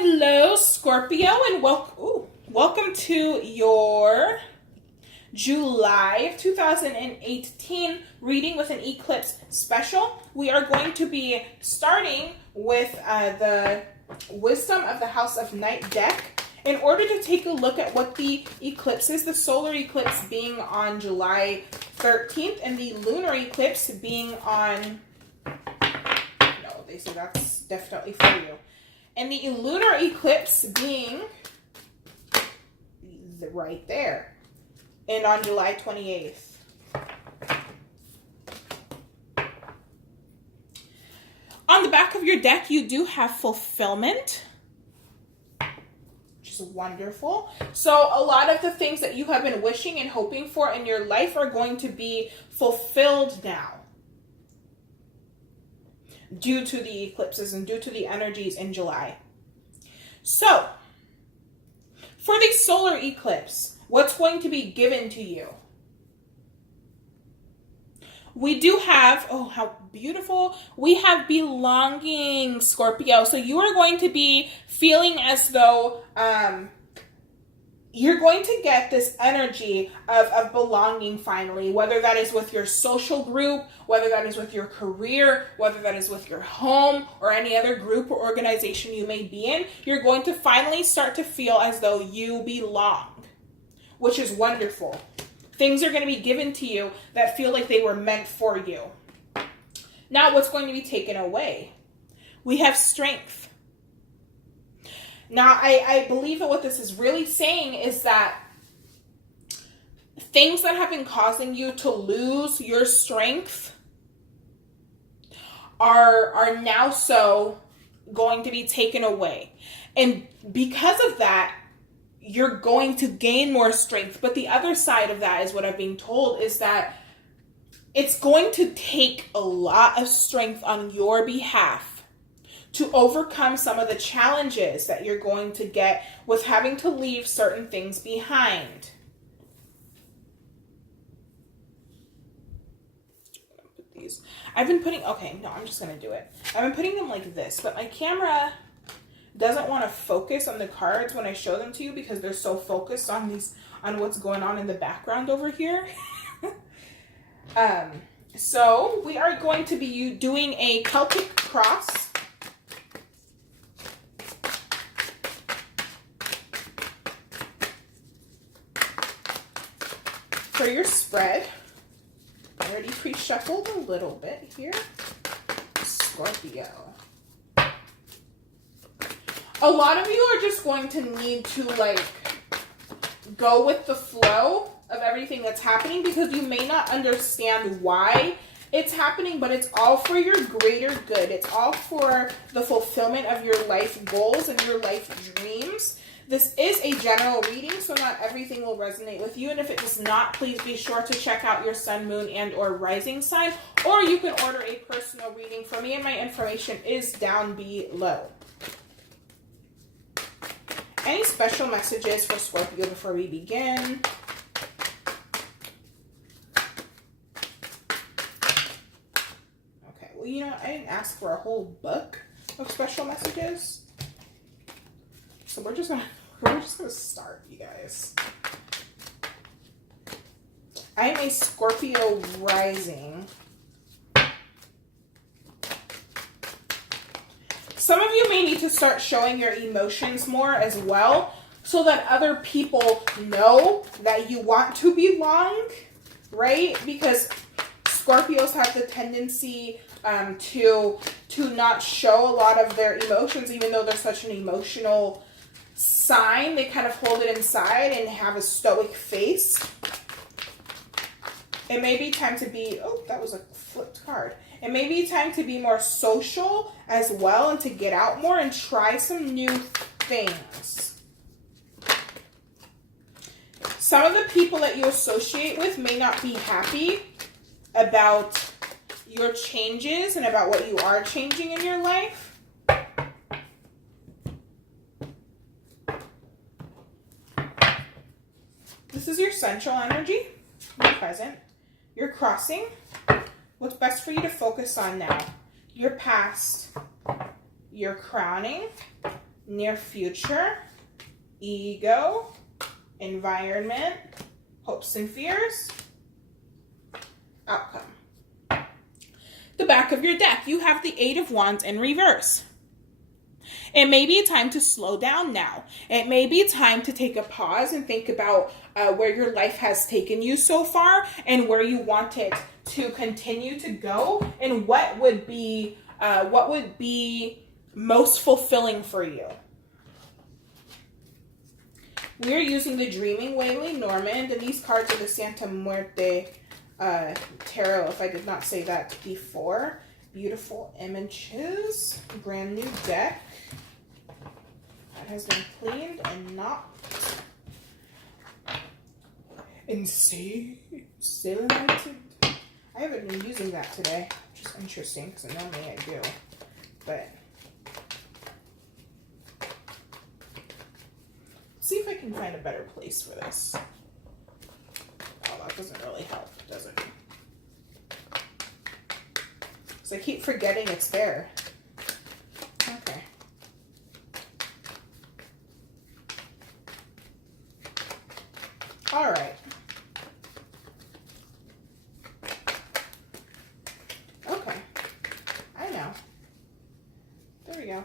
Hello, Scorpio, and welcome to your July 2018 reading with an eclipse special. We are going to be starting with the Wisdom of the House of Night deck in order to take a look at what the eclipse is, the solar eclipse being on July 13th and the lunar eclipse being on, no, they say that's definitely for you. And the lunar eclipse being right there and on July 28th. On the back of your deck, you do have fulfillment, which is wonderful. So a lot of the things that you have been wishing and hoping for in your life are going to be fulfilled now, due to the eclipses and due to the energies in July. So, for the solar eclipse, what's going to be given to you? We do have, oh, how beautiful. We have belonging, Scorpio. So you are going to be feeling as though you're going to get this energy of belonging finally, whether that is with your social group, whether that is with your career, whether that is with your home or any other group or organization you may be in. You're going to finally start to feel as though you belong, which is wonderful. Things are going to be given to you that feel like they were meant for you. Now, what's going to be taken away? We have strength. Now, I believe that what this is really saying is that things that have been causing you to lose your strength are now so going to be taken away. And because of that, you're going to gain more strength. But the other side of that is what I'm being told is that it's going to take a lot of strength on your behalf to overcome some of the challenges that you're going to get with having to leave certain things behind. Put these. I've been putting, okay, no, I'm just going to do it. I've been putting them like this, but my camera doesn't want to focus on the cards when I show them to you because they're so focused on what's going on in the background over here. So we are going to be doing a Celtic cross. For your spread, I already pre-shuffled a little bit here. Scorpio. A lot of you are just going to need to go with the flow of everything that's happening because you may not understand why it's happening, but it's all for your greater good. It's all for the fulfillment of your life goals and your life dreams. This is a general reading, so not everything will resonate with you. And if it does not, please be sure to check out your sun, moon, and or rising sign. Or you can order a personal reading from me, and my information is down below. Any special messages for Scorpio before we begin? Okay, well, you know, I didn't ask for a whole book of special messages. So we're just gonna start, you guys. I am a Scorpio rising. Some of you may need to start showing your emotions more as well so that other people know that you want to belong, right? Because Scorpios have the tendency to not show a lot of their emotions, even though they're such an emotional sign. They kind of hold it inside and have a stoic face. It may be time to be, oh, that was a flipped card. It may be time to be more social as well and to get out more and try some new things. Some of the people that you associate with may not be happy about your changes and about what you are changing in your life. This is your central energy, your present, your crossing. What's best for you to focus on now? Your past, your crowning, near future, ego, environment, hopes and fears, outcome. The back of your deck, you have the Eight of Wands in reverse. It may be time to slow down now. It may be time to take a pause and think about where your life has taken you so far and where you want it to continue to go, and what would be most fulfilling for you. We are using the Dreaming Raylynn Normand, and these cards are the Santa Muerte Tarot, if I did not say that before. Beautiful images, brand new deck. That has been cleaned and knocked. And selenized. I haven't been using that today, which is interesting because normally I do. But see if I can find a better place for this. Oh, that doesn't really help, does it? So I keep forgetting it's there. Okay. All right. Okay. I know. There we go.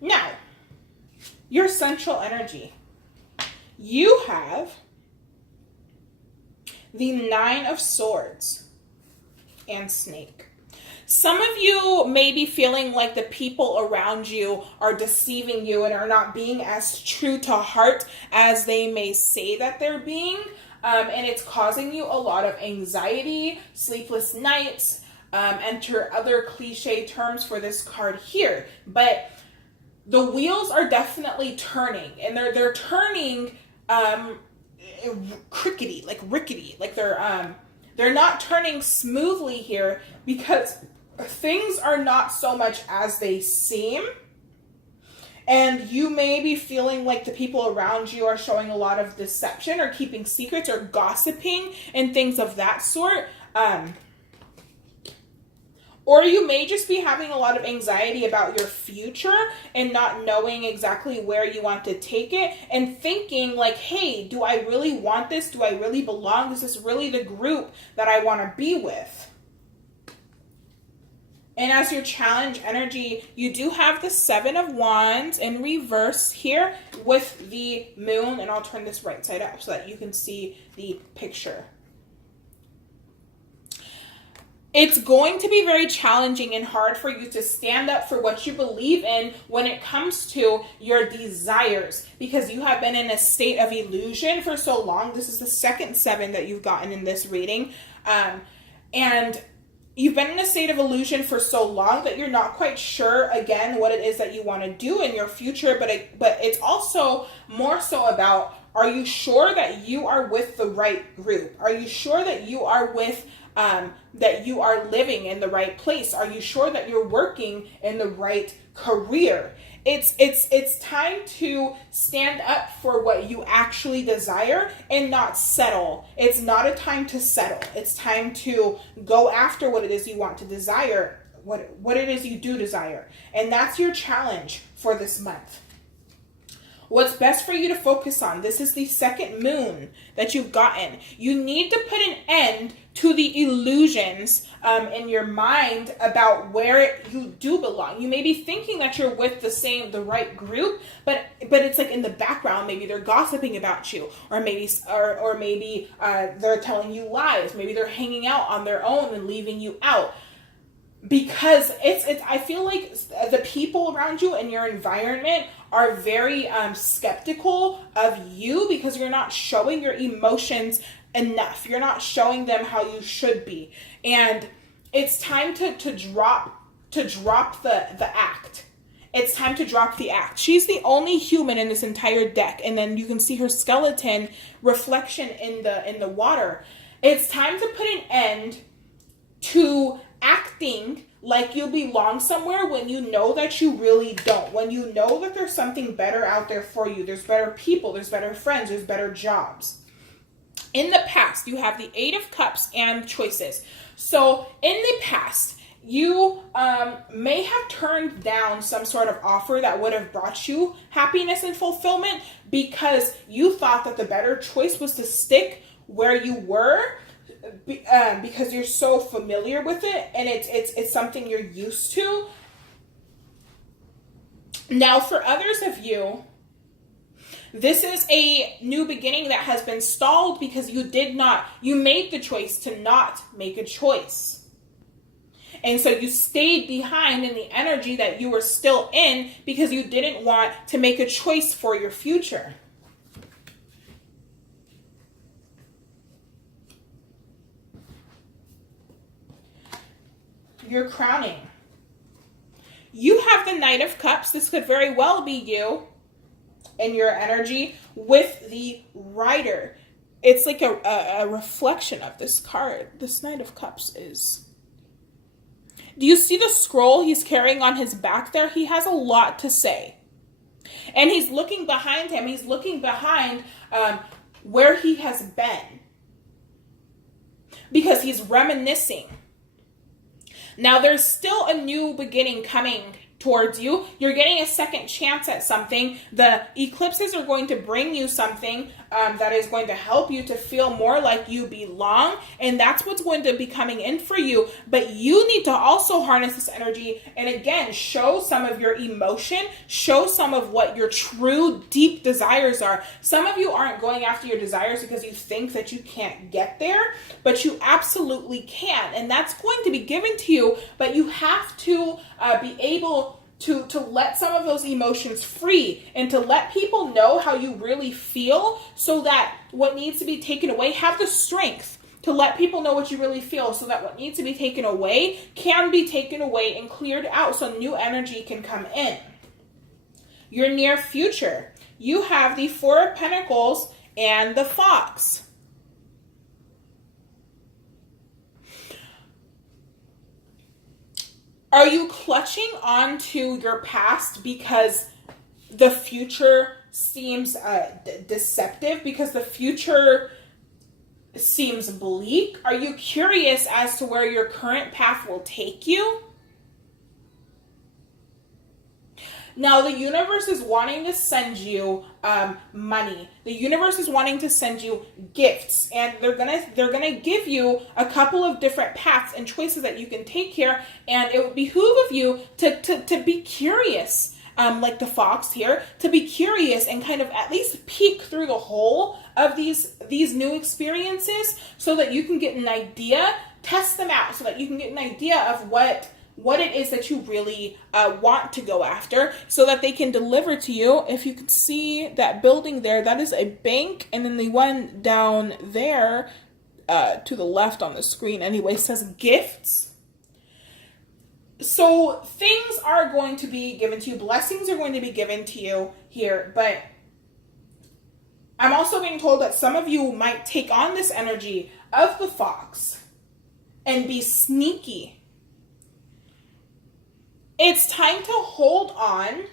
Now, your central energy. You have the Nine of Swords and Snake. Some of you may be feeling like the people around you are deceiving you and are not being as true to heart as they may say that they're being. And it's causing you a lot of anxiety, sleepless nights, enter other cliche terms for this card here. But the wheels are definitely turning, and they're turning rickety, like they're not turning smoothly here because things are not so much as they seem. And you may be feeling like the people around you are showing a lot of deception or keeping secrets or gossiping and things of that sort. Or you may just be having a lot of anxiety about your future and not knowing exactly where you want to take it and thinking like, hey, do I really want this? Do I really belong? Is this really the group that I want to be with? And as your challenge energy, you do have the Seven of Wands in reverse here with the moon. And I'll turn this right side up so that you can see the picture. It's going to be very challenging and hard for you to stand up for what you believe in when it comes to your desires, because you have been in a state of illusion for so long. This is the second seven that you've gotten in this reading. And you've been in a state of illusion for so long that you're not quite sure, again, what it is that you want to do in your future. But it's also more so about, are you sure that you are with the right group? Are you sure that you are with that you are living in the right place? Are you sure that you're working in the right career? It's time to stand up for what you actually desire and not settle. It's not a time to settle. It's time to go after what it is you want to desire, what it is you do desire. And that's your challenge for this month. What's best for you to focus on? This is the second moon that you've gotten. You need to put an end to the illusions in your mind about where you do belong. You may be thinking that you're with the right group, but it's like in the background. Maybe they're gossiping about you, or maybe they're telling you lies. Maybe they're hanging out on their own and leaving you out. Because I feel like the people around you and your environment are very skeptical of you because you're not showing your emotions enough. You're not showing them how you should be. And it's time to drop the act. It's time to drop the act. She's the only human in this entire deck. And then you can see her skeleton reflection in the water. It's time to put an end to acting like you belong somewhere when you know that you really don't. When you know that there's something better out there for you. There's better people, there's better friends, there's better jobs. In the past, you have the Eight of Cups and choices. So in the past, You may have turned down some sort of offer that would have brought you happiness and fulfillment because you thought that the better choice was to stick where you were because you're so familiar with it and it's something you're used to. Now, for others of you, this is a new beginning that has been stalled because you made the choice to not make a choice. And so you stayed behind in the energy that you were still in because you didn't want to make a choice for your future. You're crowning. You have the Knight of Cups. This could very well be you and your energy with the Rider. It's like a reflection of this card. This Knight of Cups is. Do you see the scroll he's carrying on his back there? He has a lot to say. And he's looking behind him. He's looking behind where he has been. Because he's reminiscing. Now, there's still a new beginning coming towards you. You're getting a second chance at something. The eclipses are going to bring you something that is going to help you to feel more like you belong. And that's what's going to be coming in for you. But you need to also harness this energy and again, show some of your emotion, show some of what your true deep desires are. Some of you aren't going after your desires because you think that you can't get there, but you absolutely can. And that's going to be given to you, but you have to be able to let some of those emotions free and to let people know how you really feel so that what needs to be taken away, have the strength to let people know what you really feel so that what needs to be taken away can be taken away and cleared out so new energy can come in. Your near future, you have the Four of Pentacles and the Fox. Are you clutching onto your past because the future seems deceptive, because the future seems bleak? Are you curious as to where your current path will take you? Now, the universe is wanting to send you money. The universe is wanting to send you gifts, and they're gonna give you a couple of different paths and choices that you can take here. And it would behoove of you to be curious, like the fox here, to be curious and kind of at least peek through the hole of these new experiences, so that you can get an idea, test them out, so that you can get an idea of what it is that you really want to go after, so that they can deliver to you. If you can see that building there, that is a bank, and then the one down there to the left on the screen anyway says gifts. So things are going to be given to you, blessings are going to be given to you here, but I'm also being told that some of you might take on this energy of the fox and be sneaky. It's time to hold on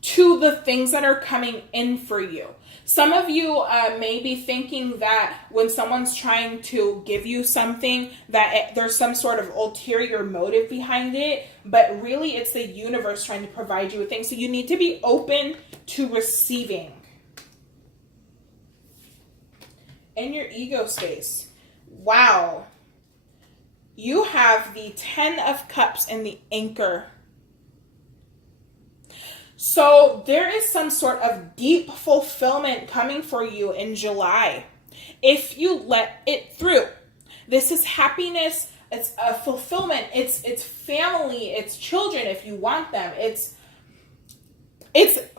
to the things that are coming in for you. Some of you may be thinking that when someone's trying to give you something, that there's some sort of ulterior motive behind it, but really it's the universe trying to provide you with things. So you need to be open to receiving. In your ego space, wow. You have the Ten of Cups and the Anchor. So there is some sort of deep fulfillment coming for you in July, if you let it through. This is happiness. It's a fulfillment. It's family. It's children if you want them.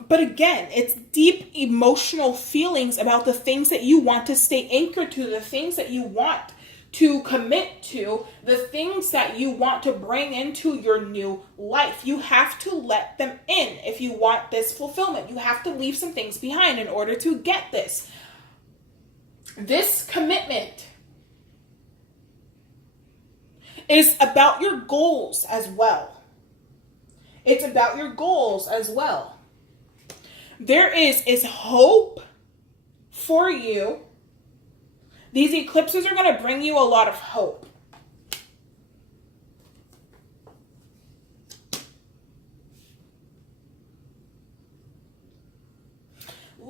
But again, it's deep emotional feelings about the things that you want to stay anchored to, the things that you want to commit to, the things that you want to bring into your new life. You have to let them in if you want this fulfillment. You have to leave some things behind in order to get this. This commitment is about your goals as well. It's about your goals as well. There is hope for you. These eclipses are going to bring you a lot of hope.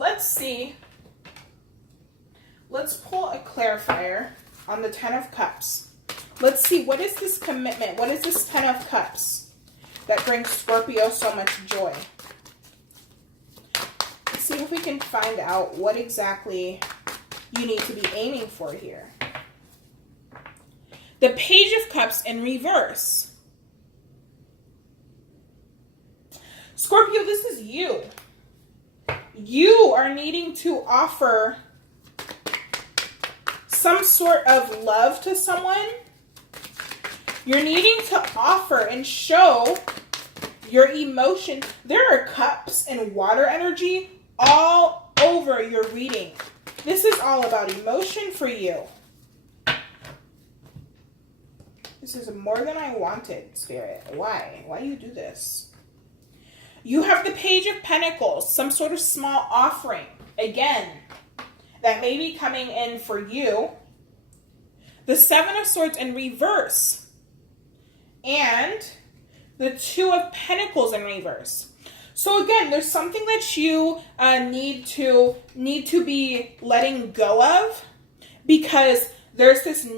let's see. Let's pull a clarifier on the Ten of Cups. Let's see, what is this commitment? What is this Ten of Cups that brings Scorpio so much joy? Let's see if we can find out what exactly you need to be aiming for here. The Page of Cups in reverse. Scorpio, this is you. You are needing to offer some sort of love to someone. You're needing to offer and show your emotion. There are cups and water energy all over your reading. This is all about emotion for you. This is more than I wanted, Spirit. Why? Why do you do this? You have the Page of Pentacles, some sort of small offering. Again, that may be coming in for you. The Seven of Swords in reverse. And the Two of Pentacles in reverse. So again, there's something that you need to be letting go of, because there's this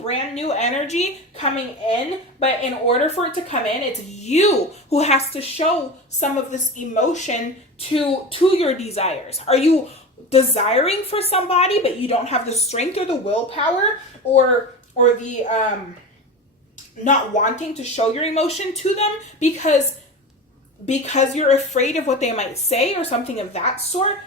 brand new energy coming in, but in order for it to come in, it's you who has to show some of this emotion to your desires. Are you desiring for somebody, but you don't have the strength or the willpower or the not wanting to show your emotion to them because you're afraid of what they might say or something of that sort?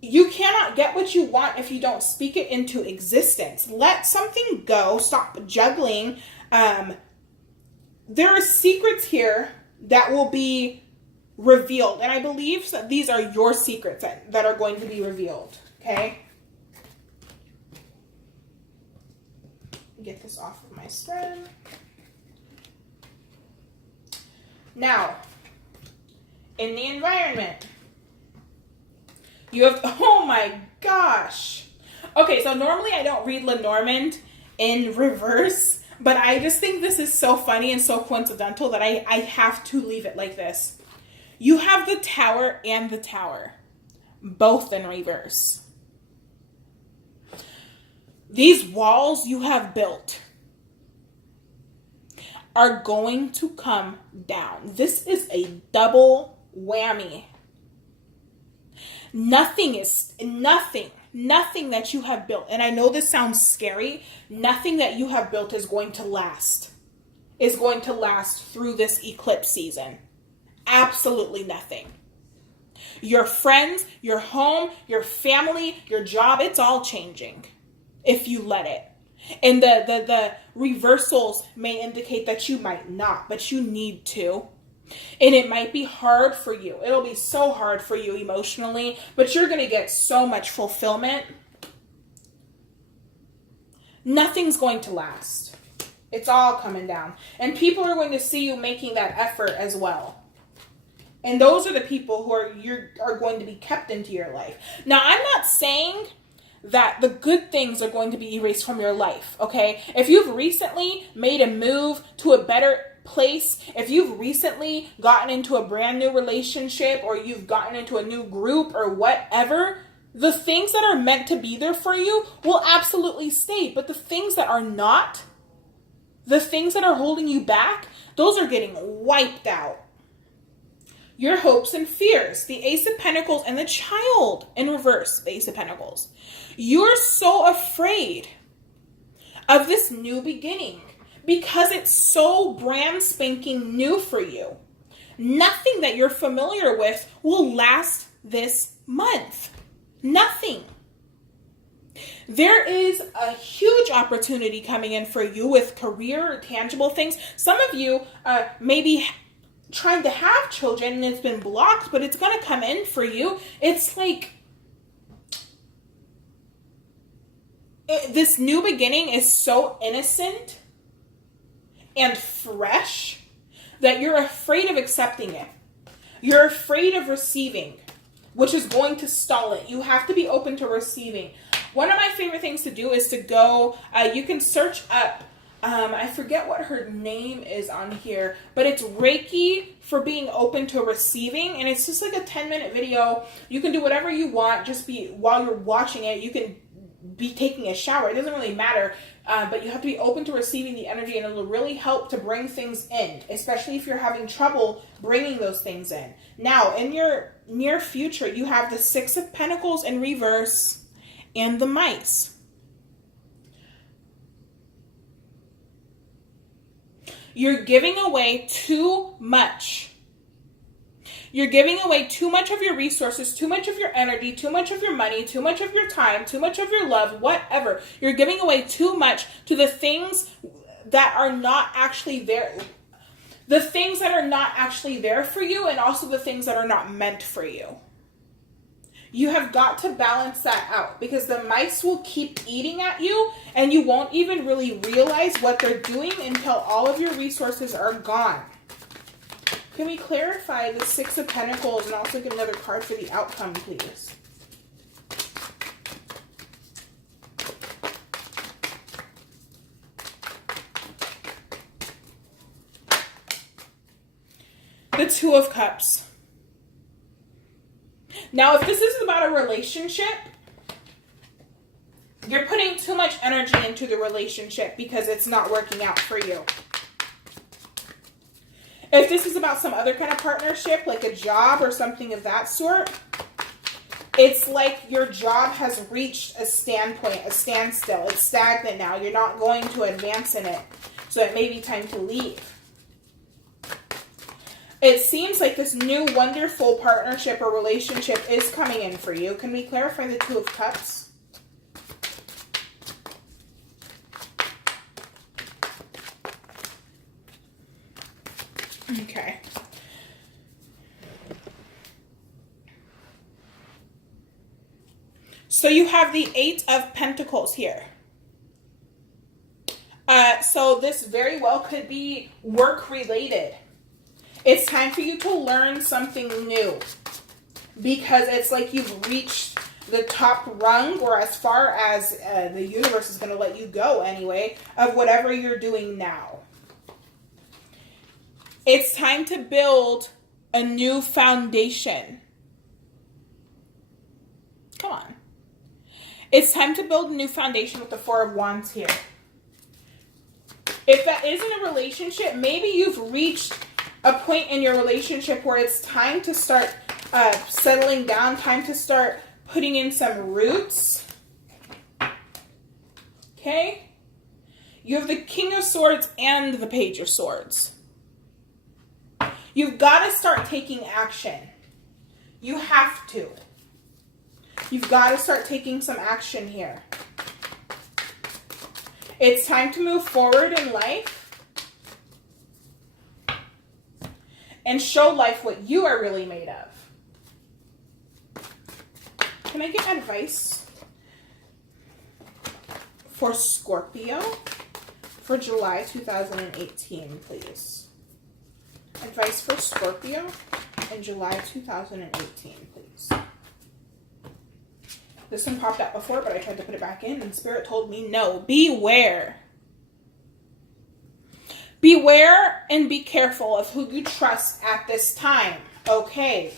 You cannot get what you want if you don't speak it into existence. Let something go. Stop juggling. There are secrets here that will be revealed. And I believe that these are your secrets that are going to be revealed. Okay? Get this off of my spread. Now, in the environment, you have, oh my gosh. Okay, so normally I don't read Lenormand in reverse, but I just think this is so funny and so coincidental that I have to leave it like this. You have the Tower and the Tower, both in reverse. These walls you have built are going to come down. This is a double whammy. Nothing that you have built, and I know this sounds scary, nothing that you have built is going to last. Is going to last through this eclipse season. Absolutely nothing. Your friends, your home, your family, your job, it's all changing if you let it. And the reversals may indicate that you might not, but you need to. And it might be hard for you. It'll be so hard for you emotionally, but you're going to get so much fulfillment. Nothing's going to last. It's all coming down. And people are going to see you making that effort as well. And those are the people who are going to be kept into your life. Now, I'm not saying that the good things are going to be erased from your life, okay? If you've recently made a move to a better place, if you've recently gotten into a brand new relationship or you've gotten into a new group or whatever, the things that are meant to be there for you will absolutely stay. But the things that are not, the things that are holding you back, those are getting wiped out. Your hopes and fears, the Ace of Pentacles and the Child in reverse, the Ace of Pentacles. You're so afraid of this new beginning because it's so brand spanking new for you. Nothing that you're familiar with will last this month. Nothing. There is a huge opportunity coming in for you with career or tangible things. Some of you may be trying to have children and it's been blocked, but it's going to come in for you. It's like this new beginning is so innocent and fresh that you're afraid of accepting it. You're afraid of receiving, which is going to stall it. You have to be open to receiving. One of my favorite things to do is to go, you can search up I forget what her name is on here, but it's Reiki for being open to receiving, and it's just like a 10-minute video. You can do whatever you want, just be, while you're watching it, you can be taking a shower. It doesn't really matter, but you have to be open to receiving the energy, and it'll really help to bring things in, especially if you're having trouble bringing those things in. Now, in your near future, you have the Six of Pentacles in reverse and the mice. You're giving away too much. You're giving away too much of your resources, too much of your energy, too much of your money, too much of your time, too much of your love, whatever. You're giving away too much to the things that are not actually there. The things that are not actually there for you, and also the things that are not meant for you. You have got to balance that out, because the mice will keep eating at you and you won't even really realize what they're doing until all of your resources are gone. Can we clarify the Six of Pentacles and also get another card for the outcome, please? The Two of Cups. Now, if this is about a relationship, you're putting too much energy into the relationship because it's not working out for you. If this is about some other kind of partnership, like a job or something of that sort, it's like your job has reached a standpoint, a standstill. It's stagnant now. You're not going to advance in it. So it may be time to leave. It seems like this new wonderful partnership or relationship is coming in for you. Can we clarify the Two of Cups? Okay. So you have the Eight of Pentacles here. So this very well could be work related. It's time for you to learn something new, because it's like you've reached the top rung, or as far as the universe is going to let you go anyway, of whatever you're doing now. It's time to build a new foundation. Come on. It's time to build a new foundation with the Four of Wands here. If that isn't a relationship, maybe you've reached a point in your relationship where it's time to start settling down, time to start putting in some roots. Okay? You have the King of Swords and the Page of Swords. You've got to start taking action. You have to. You've got to start taking some action here. It's time to move forward in life and show life what you are really made of. Can I get advice for Scorpio for July 2018, please? Advice for Scorpio in July 2018, please. This one popped up before, but I tried to put it back in, and Spirit told me no. Beware. Beware and be careful of who you trust at this time. Okay.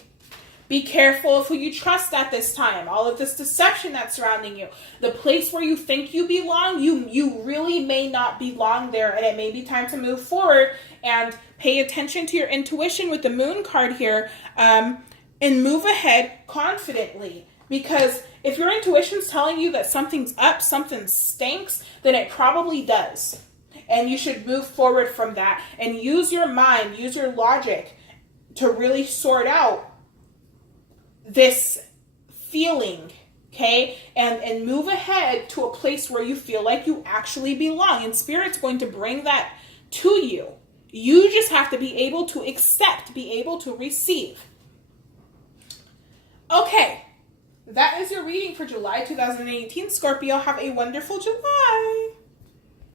Be careful of who you trust at this time. All of this deception that's surrounding you. The place where you think you belong, you really may not belong there, and it may be time to move forward and pay attention to your intuition with the Moon card here, and move ahead confidently. Because if your intuition's telling you that something's up, something stinks, then it probably does. And you should move forward from that and use your mind, use your logic to really sort out this feeling, okay? And move ahead to a place where you feel like you actually belong. And Spirit's going to bring that to you. You just have to be able to accept, be able to receive. Okay. That is your reading for July 2018. Scorpio, have a wonderful July.